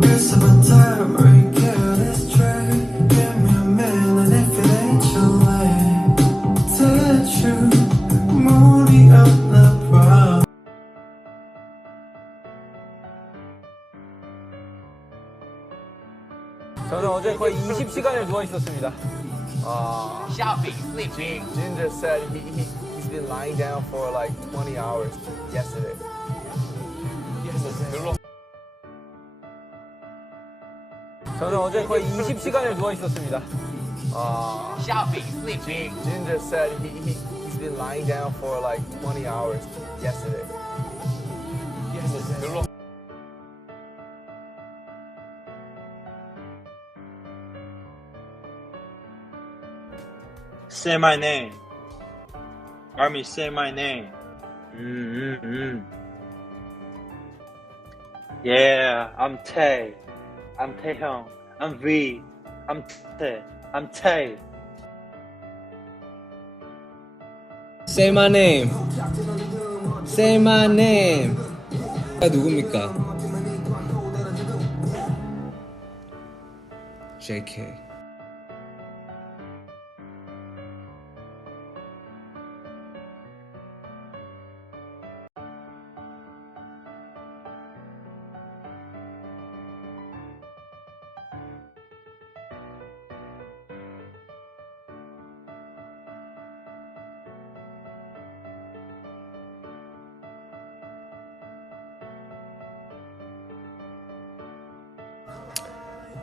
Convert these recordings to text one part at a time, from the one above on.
Guess about time we get this straight. Give me a minute if it ain't too late. 대충 물이 없나 봐. 저는 어제 거의 20시간을 누워 있었습니다. Shopping, sleeping. Ginger said he's been lying down for like 20 hours yesterday. 별로. 저는 어제 거의 20시간을 누워 있었습니다. Shopping, sleeping. Ginger said he's been lying down for like 20 hours yesterday. 별로. Say my name. Army, say my name. Yeah, I'm Tay. I'm Taehyung. I'm V. I'm Tay. I'm Tay. Say my name. Say my name. 누굽니까? JK.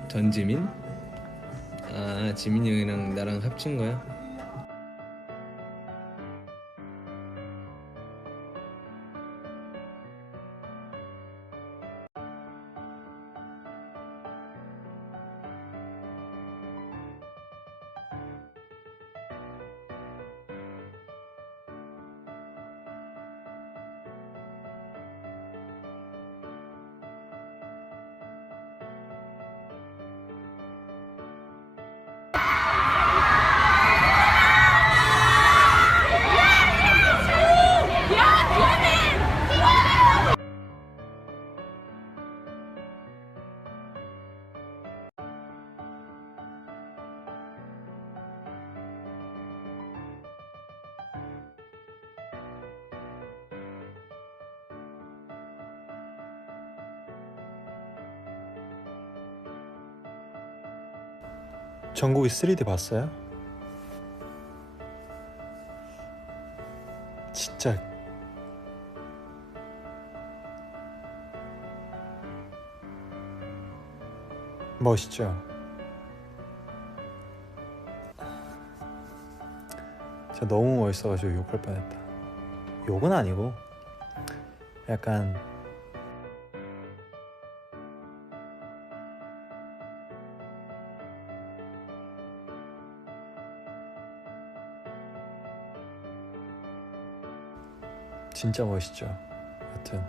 전지민? 아, 지민이 형이랑 나랑 합친 거야? 정국이 3D 봤어요? 진짜 멋있죠? 진짜 너무 멋있어가지고 욕할 뻔했다. 욕은 아니고 약간 진짜 멋있죠. 여튼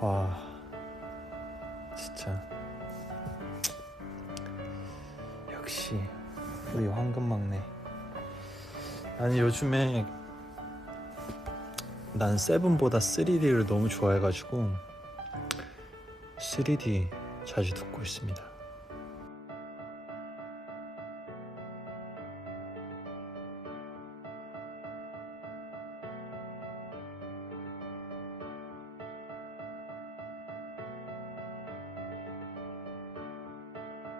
와 진짜 역시 우리 황금 막내. 아니 요즘에 난 세븐보다 3D를 너무 좋아해가지고 3D 자주 듣고 있습니다.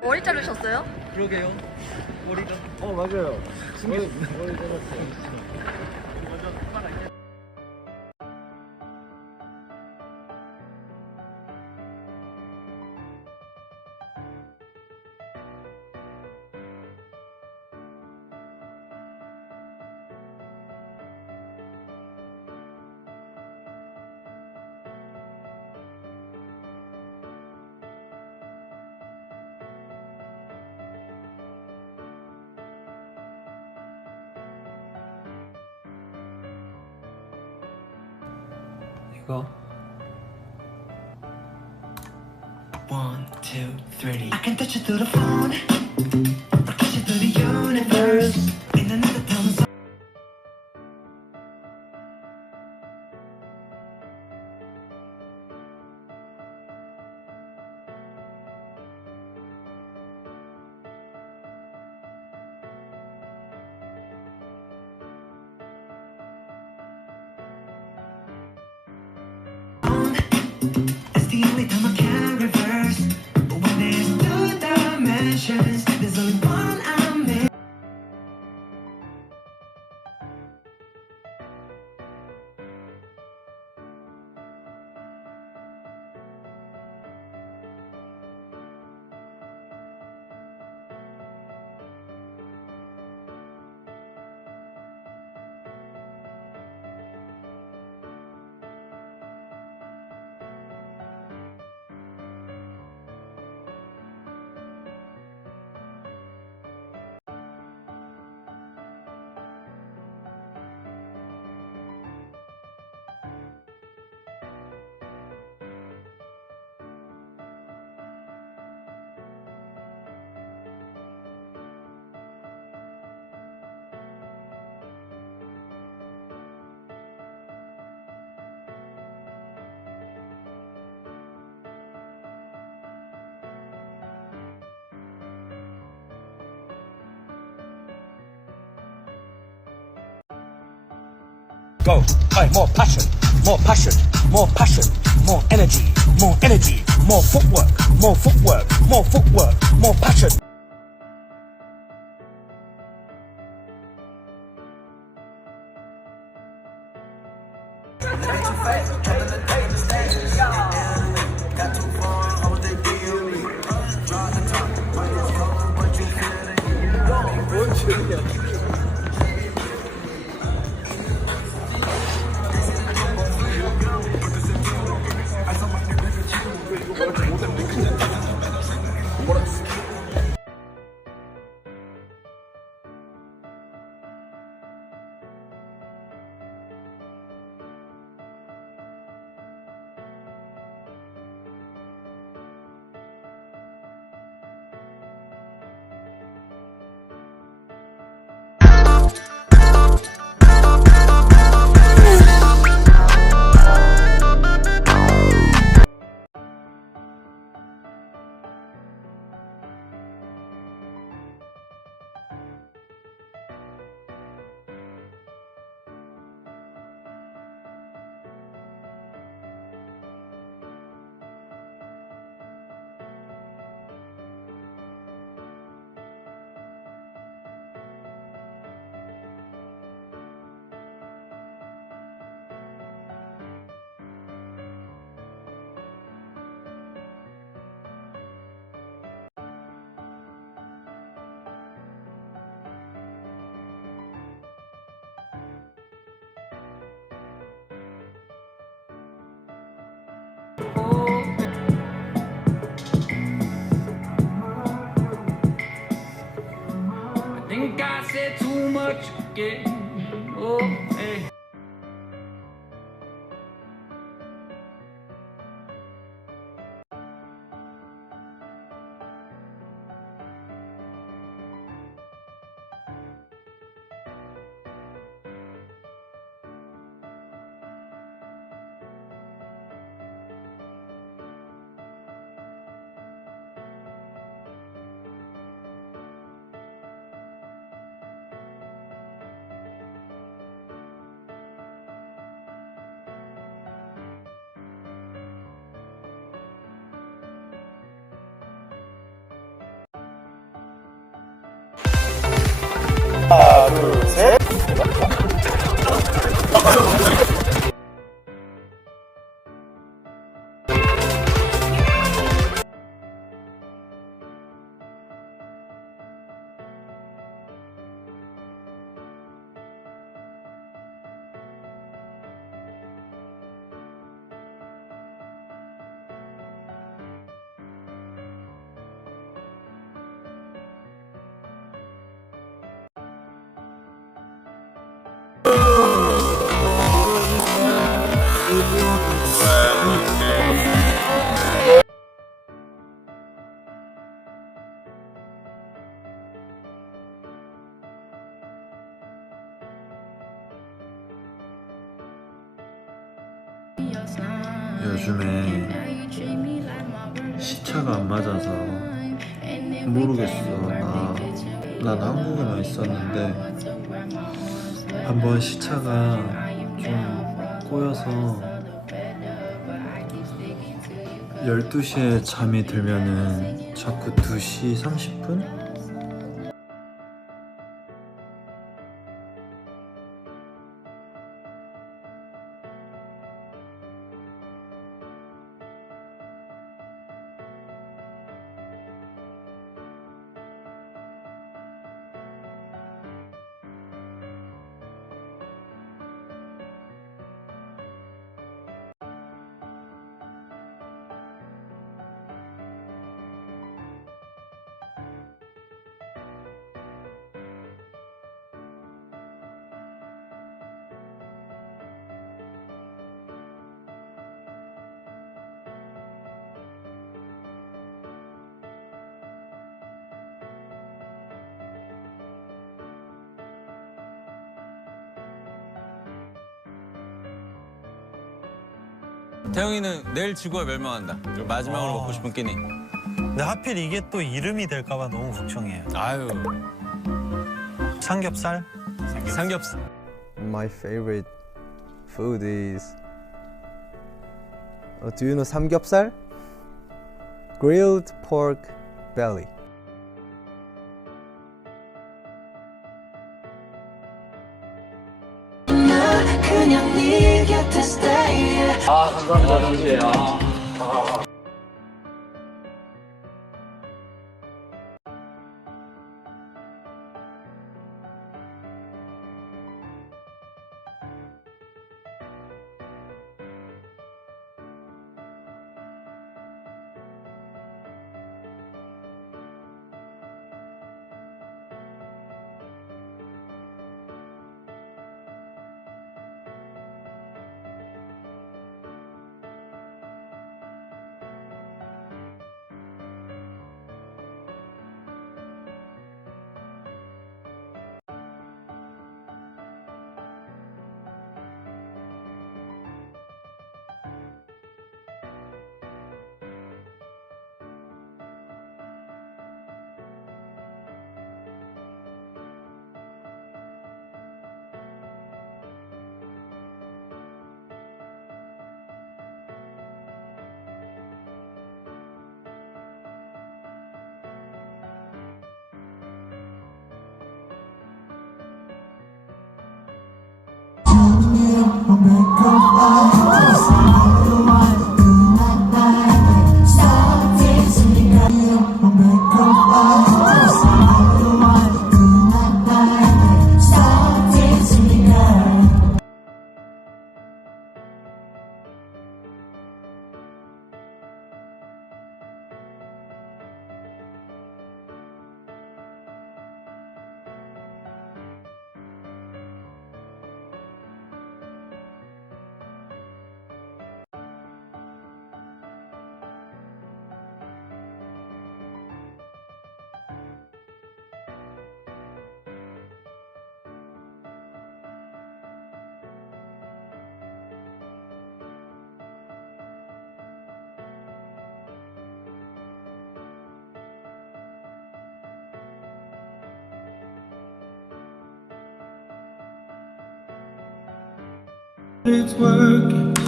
머리 자르셨어요? 그러게요. 머리가. 맞아요. 머리 잘랐어요. 이거 1, 2, 3. I can touch you through the phone. Or touch you through the universe. In another time zone. It's the only time I can reverse. But when there's two dimensions, there's only one I'm in. Go. Hey, more passion, more passion, more passion, more energy, more energy, more footwork, more footwork, more footwork, more passion. Think I said too much again. Oh, hey. 요즘에 시차가 안 맞아서 모르겠어. 난 한국에만 있었는데 한번 시차가 좀 꼬여서 12시에 잠이 들면은 자꾸 2시 30분? 태영이는 내일 지구가 멸망한다. 마지막으로 먹고 싶은 끼니. 근데 하필 이게 또 이름이 될까봐 너무 걱정해요. 아유. 삼겹살? 삼겹살. My favorite food is do you know 삼겹살? Grilled pork belly. 아, 감사합니다, 정수예. 아.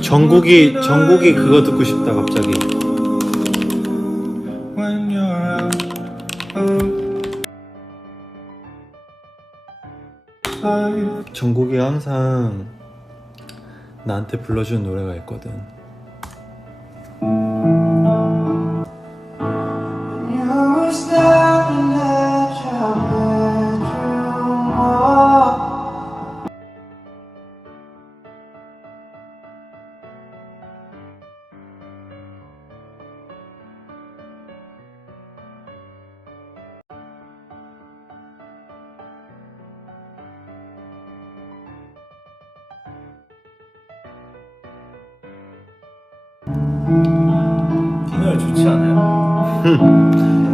정국이 그거 듣고 싶다 갑자기. when you're out outside. 정국이 항상 나한테 불러주는 노래가 있거든. You were standing at your bedroom wall. 이 노래 좋지 않아요?